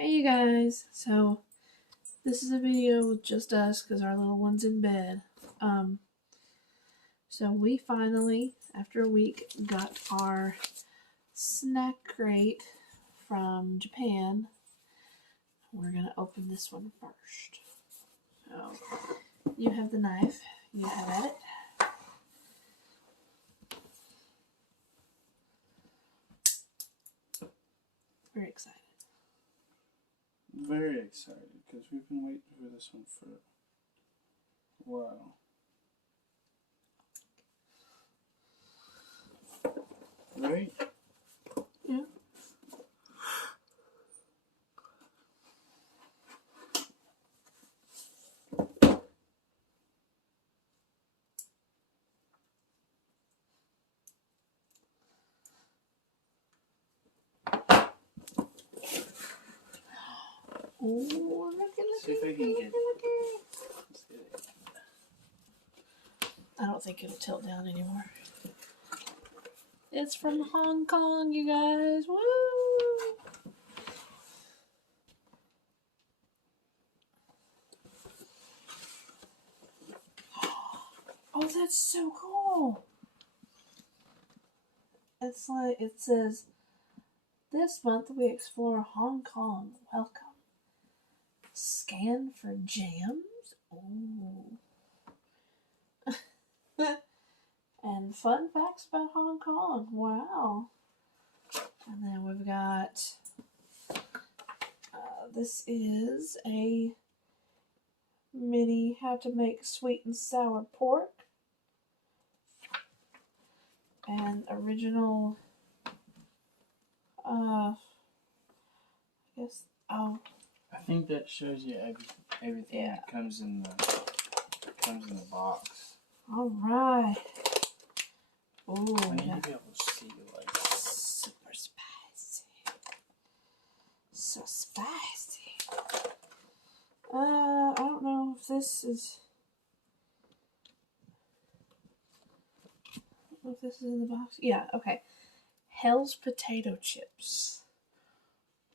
Hey you guys, so this is a video with just us because our little one's in bed. So we finally, after a week, got our snack crate from Japan. We're gonna open this one first. So you have the knife, you have at it. Very excited. Very excited because we've been waiting for this one for a while. Right? Yeah. Oh, See if I can get it. I don't think it'll tilt down anymore. It's from Hong Kong, you guys. Woo! Oh, that's so cool. It's like, it says, this month we explore Hong Kong. Welcome. Scan for jams. Ooh. And fun facts about Hong Kong. Wow. And then we've got, this is a mini how to make sweet and sour pork. And original, I guess, oh. I think that shows you everything that comes in the box. All right. Ooh, I need to be able to see like super spicy. So spicy. I don't know if this is. I don't know if this is in the box. Yeah. Okay. Hell's potato chips.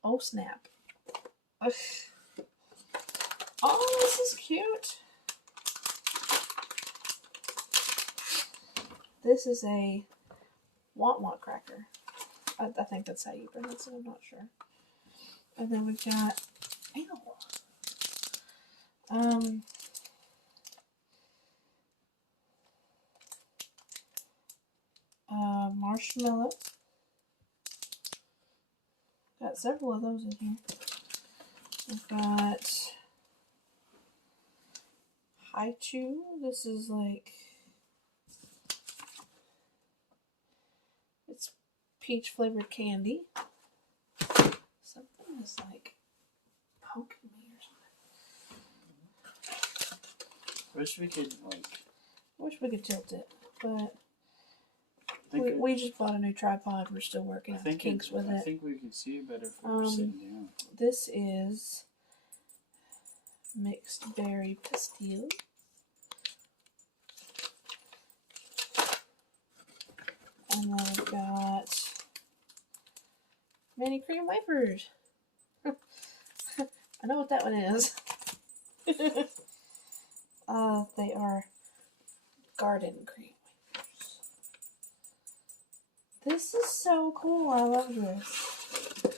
Oh snap. Ugh. Oh, this is cute. This is a want cracker. I think that's how you pronounce it. I'm not sure. And then we've got marshmallow. Got several of those in here. We've got Haichu. This is like, it's peach flavored candy. Something is like poking me or something. Wish we could tilt it, but we just bought a new tripod. We're still working out the kinks with it. I think we could see it better if we were sitting down. This is mixed berry pastille. And then we've got mini cream wafers. I know what that one is. They are garden cream wafers. This is so cool. I love this. Look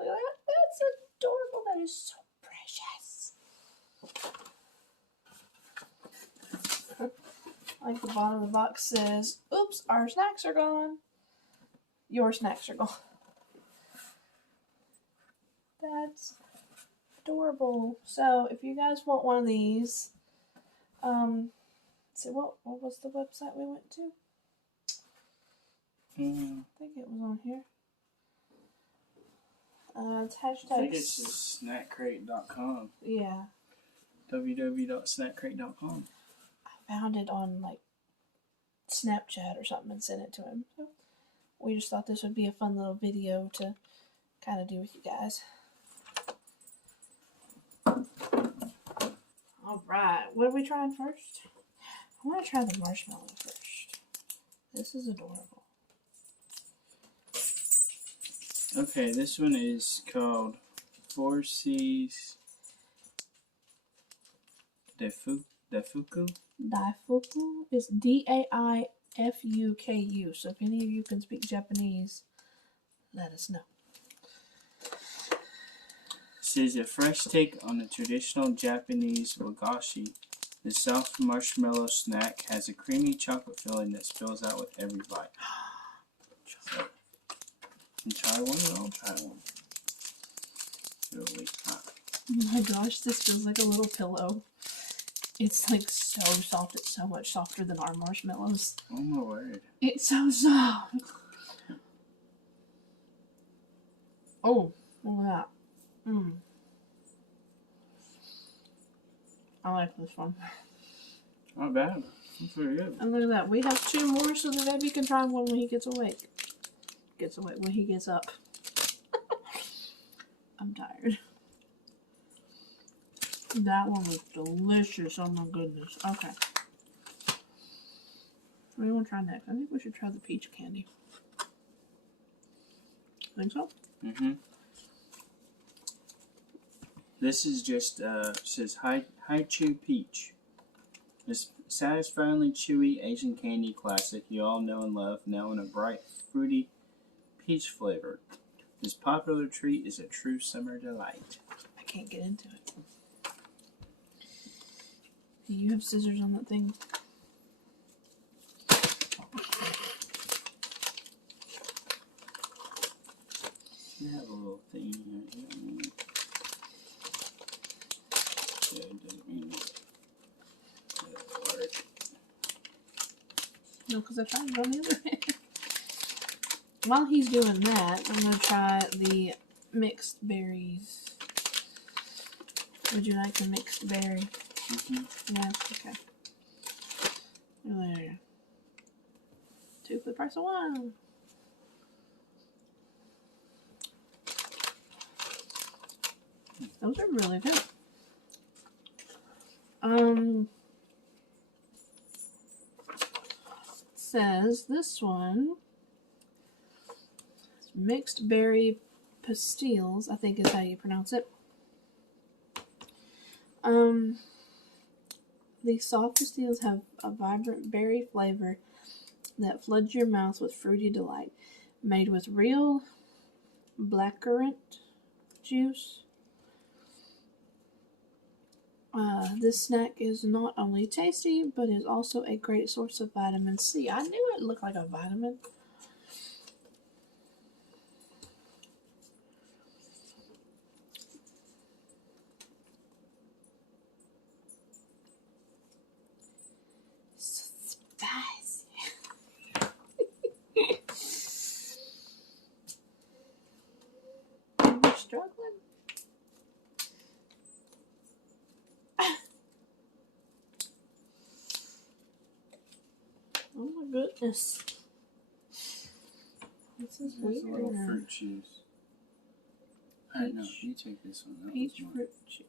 at that. That's adorable. That is so precious. Like the bottom of the box says, oops, our snacks are gone. Your snacks are gone. That's adorable. So if you guys want one of these, so what was the website we went to? I think it was on here. It's hashtag. I think it's just snackcrate.com. Yeah. www.snackcrate.com. I found it on like Snapchat or something and sent it to him. So we just thought this would be a fun little video to kind of do with you guys. Alright, what are we trying first? I want to try the marshmallow first. This is adorable. Okay, this one is called Four Seas Daifuku. Daifuku is Daifuku. So if any of you can speak Japanese, let us know. This is a fresh take on the traditional Japanese wagashi. The soft marshmallow snack has a creamy chocolate filling that spills out with every bite. So, you try one and I'll try one. Really hot. Oh my gosh, this feels like a little pillow. It's like so soft. It's so much softer than our marshmallows. Oh my word. It's so soft. Oh, look at that. I like this one. Not bad. That's pretty good. And look at that. We have 2 more so that Abby can try one when he gets awake. When he gets up. I'm tired. That one was delicious. Oh my goodness. Okay. What do you want to try next? I think we should try the peach candy. Think so? Mm-hmm. This is just, says Haichu Peach. This satisfyingly chewy Asian candy classic you all know and love, now in a bright, fruity peach flavor. This popular treat is a true summer delight. I can't get into it. Do you have scissors on that thing? You have a little thing here. Yeah, it doesn't mean it'll work. No, because I tried it on the other hand. While he's doing that, I'm going to try the mixed berries. Would you like the mixed berry? Mm-hmm. Yeah, okay. There you go. 2 for the price of 1. Those are really good. Says this one mixed berry pastilles, I think is how you pronounce it. These soft pastilles have a vibrant berry flavor that floods your mouth with fruity delight. Made with real blackcurrant juice. This snack is not only tasty, but is also a great source of vitamin C. I knew it looked like a vitamin. Spicy. You're struggling? Oh my goodness. This is It's a little weird. fruit juice. Alright, no, Peach- you take this one. That Peach was mine. fruit chew.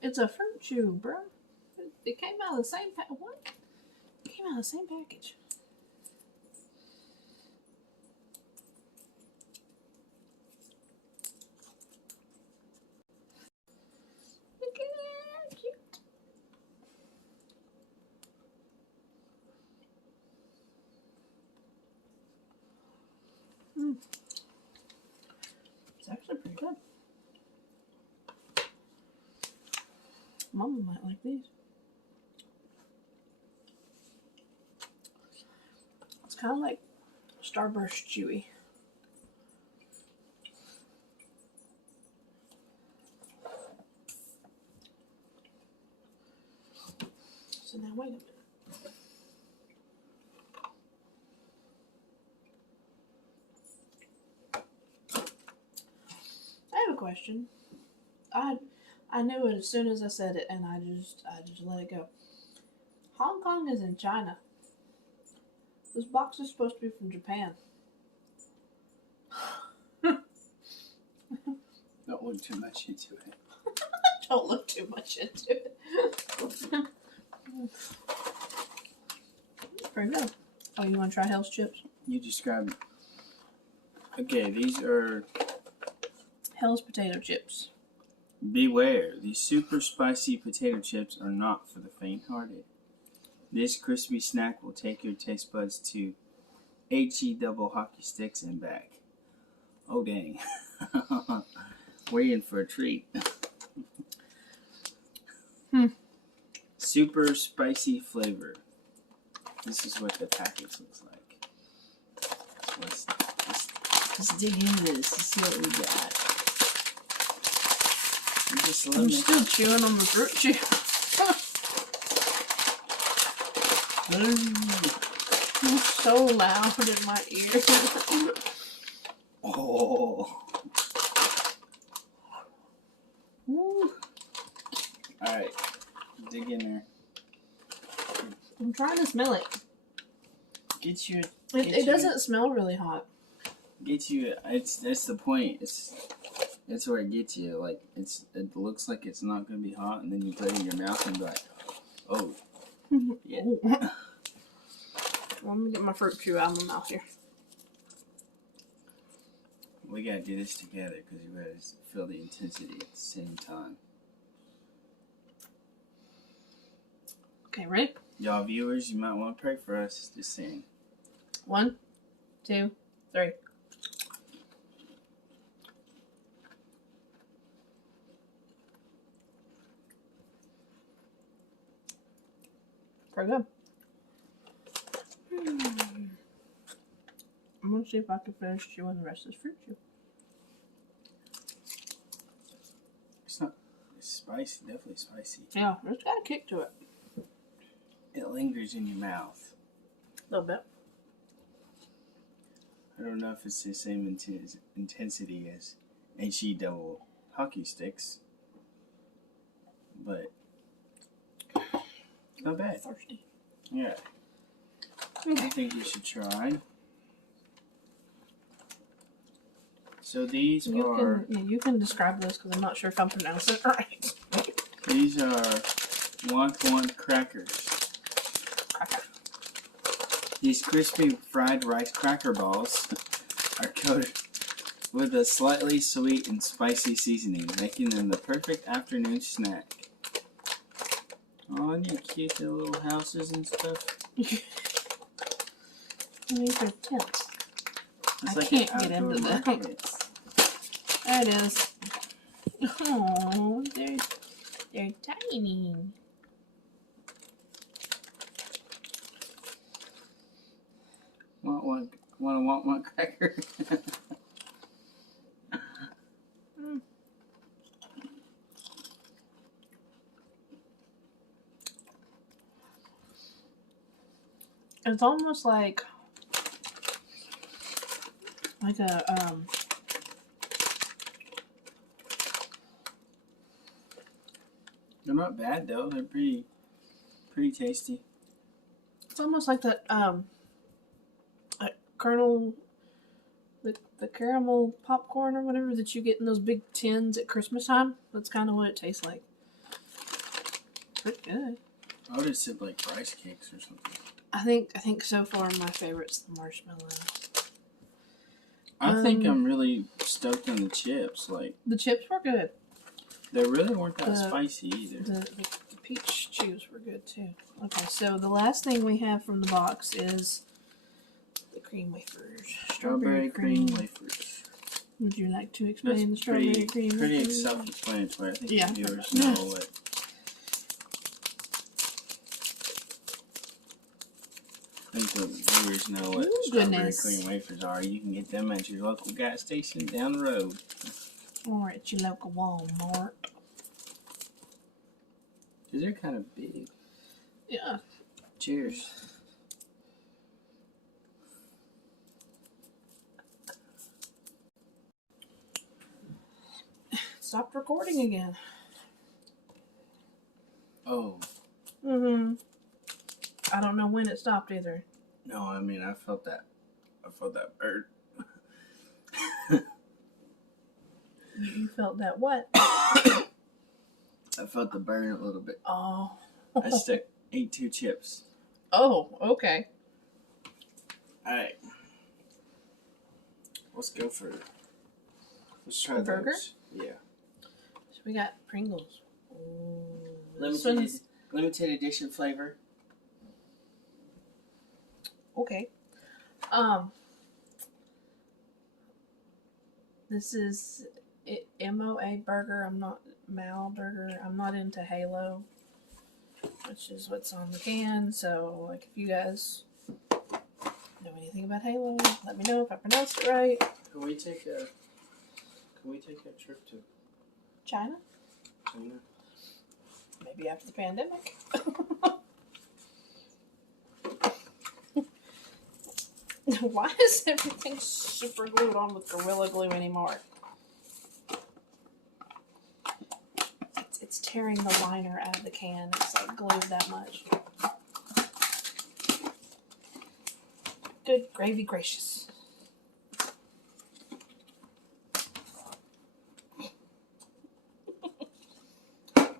It's a fruit chew, bro. It came out of the same what? It came out of the same package. Look at that, cute. It's actually pretty good. Mama might like these. It's kind of like Starburst Chewy. So now wait a minute. I have a question. I knew it as soon as I said it, and I just let it go. Hong Kong is in China. This box is supposed to be from Japan. Don't look too much into it. Don't look too much into it. Pretty good. Oh, you want to try Hell's Chips? You described Okay, these are. Hell's potato chips. Beware, these super spicy potato chips are not for the faint-hearted. This crispy snack will take your taste buds to HE double hockey sticks and back. Oh dang. We're in for a treat. Super spicy flavor. This is what the package looks like. Let's dig into this and see what we got. I'm still chewing on the fruit chew. It's so loud in my ear. Oh. Woo. Alright. Dig in there. I'm trying to smell it. It doesn't smell really hot. That's the point. That's where it gets you. Like it looks like it's not gonna be hot, and then you put it in your mouth and be like, oh, yeah. Let me get my fruit chew out of my mouth here. We gotta do this together because you gotta feel the intensity at the same time. Okay, ready? Y'all viewers, you might want to pray for us. Just saying. 1, 2, 3. Pretty good. I'm gonna see if I can finish chewing the rest of this fruit chew. It's spicy, definitely spicy. Yeah, it's got a kick to it. It lingers in your mouth. A little bit. I don't know if it's the same intensity as HE double hockey sticks, but not bad. Thirsty. Yeah. I think we should try. So these you can describe this because I'm not sure if I'm pronouncing it right. These are want crackers. These crispy fried rice cracker balls are coated with a slightly sweet and spicy seasoning, making them the perfect afternoon snack. Oh, isn't it cute, the little houses and stuff? These are tents. It's I like can't an get into outdoor that. market. There it is. Oh, they're tiny. Want one cracker? It's almost like a They're not bad though. They're pretty tasty. it's almost like that Colonel the caramel popcorn or whatever that you get in those big tins at Christmas time. That's kind of what it tastes like. Pretty good. I would have said like rice cakes or something. I think so far my favorite's the marshmallow. I think I'm really stoked on the chips. Like The chips were good. they really weren't that spicy either. The peach chews were good too. Okay, so the last thing we have from the box is the cream wafers. Strawberry cream wafers. Would you like to explain the strawberry cream pretty wafers? self-explanatory. I think Yeah. the viewers know what. I think the viewers know what strawberry cream wafers are. You can get them at your local gas station down the road. Or at your local Walmart. Because they're kind of big. Yeah. Cheers. Stopped recording again. Oh. I don't know when it stopped either. No, I mean, I felt that burn. You felt that what? I felt the burn a little bit. Oh. I ate 2 chips. Oh, okay. Alright. Let's go for it. Let's try The burger? those. Yeah. So we got Pringles. Limited edition flavor. Okay. This is MOA burger. I'm not Mal burger. I'm not into Halo, which is what's on the can. So, like, if you guys know anything about Halo, let me know if I pronounced it right. Can we take a trip to China? China? Maybe after the pandemic. Why is everything super glued on with Gorilla Glue anymore? It's tearing the liner out of the can. It's like glued that much. Good gravy gracious.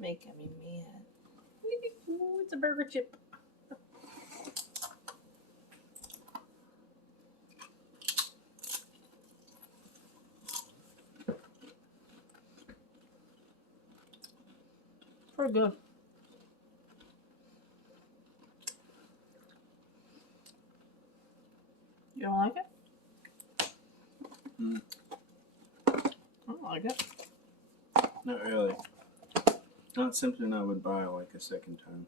Making me mad. Ooh, it's a burger chip. Pretty good. You don't like it? I don't like it. Not really. Not something I would buy like a second time.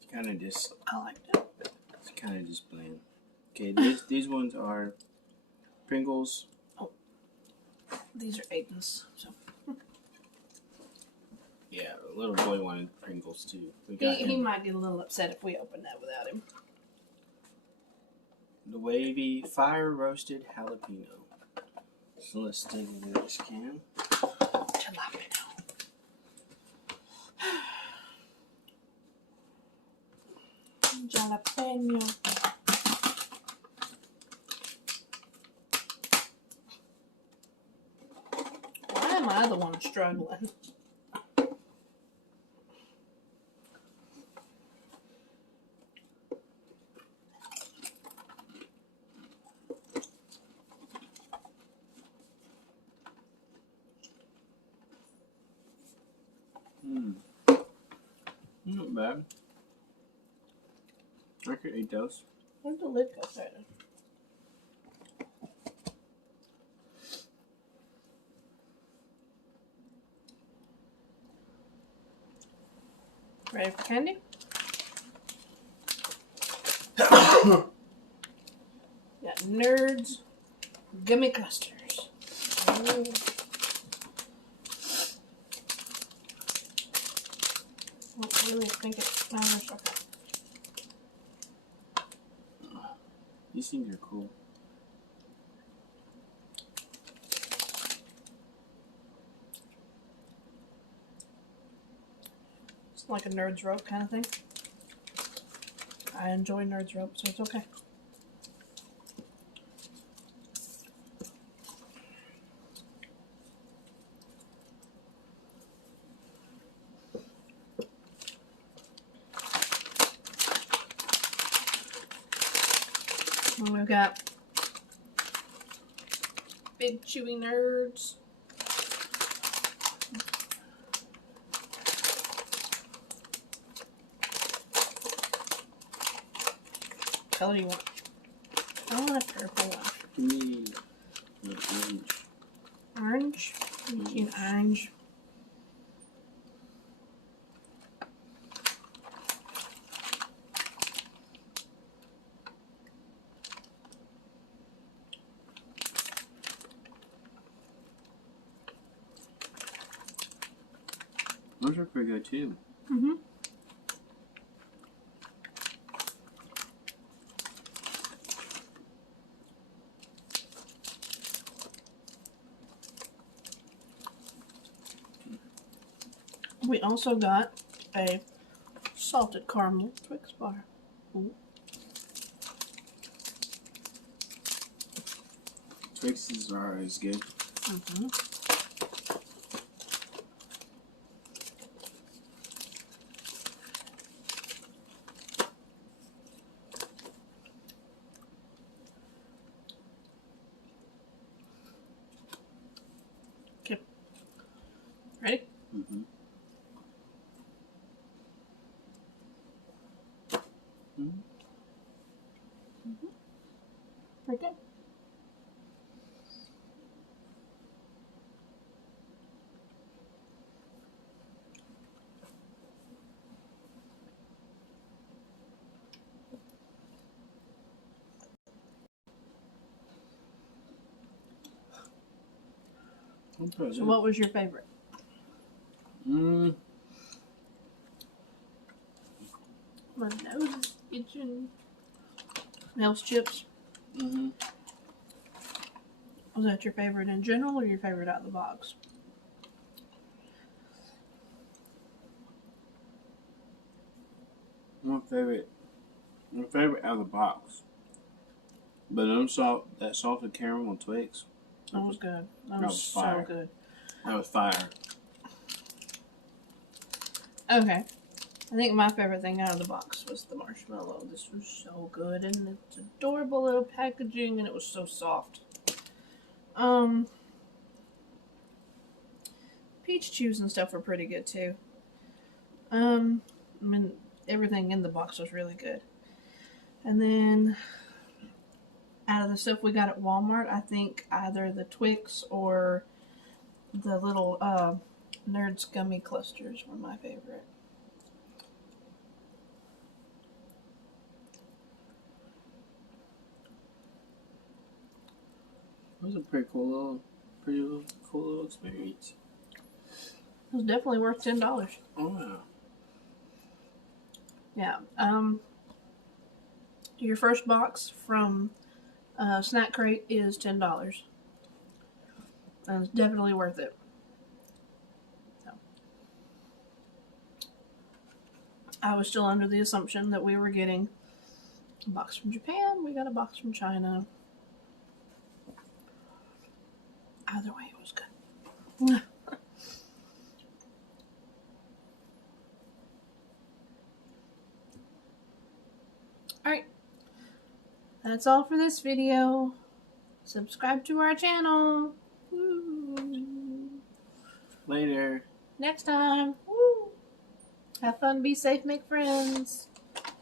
It's kind of just. I liked it. It's kind of just bland. Okay, these ones are Pringles. These are Aiden's. So Yeah, the little boy wanted Pringles too. We got he might get a little upset if we open that without him. the wavy fire roasted jalapeno. So let's stick it in this can. Jalapeno. Jalapeno. Why am I the one struggling? Not bad. I could eat those. Where'd the lid go, Sarah? Ready for candy? Got Nerds Gummy Clusters. Ooh. I don't really think it matters. Okay. These things are cool. It's like a Nerds Rope kind of thing. I enjoy Nerds Rope, so it's okay. And we've got Big Chewy Nerds. What color do you want? I want a purple one. Give me the orange. Orange? An orange. Those are pretty good too. Mm-hmm. We also got a salted caramel Twix bar. Ooh. Twixes are always good. Mm-hmm. Pretty good. So what was your favorite? Mm. My nose is itching. Mel's chips. Mm-hmm. Was that your favorite in general or your favorite out of the box? My favorite out of the box. But that salted caramel and Twix. That was good. That was was fire. so good. That was fire. Okay. I think my favorite thing out of the box was the marshmallow. This was so good, and it's adorable little packaging, and it was so soft. Peach chews and stuff were pretty good too. I mean, everything in the box was really good. And then, out of the stuff we got at Walmart, I think either the Twix or the little Nerds gummy clusters were my favorite. It was a pretty cool little experience. It was definitely worth $10. Oh yeah. Yeah. Your first box from Snack Crate is $10. And it's definitely worth it. So. I was still under the assumption that we were getting a box from Japan. We got a box from China. Either way, it was good. Alright. That's all for this video. Subscribe to our channel. Woo. Later. Next time. Woo. Have fun, be safe, make friends.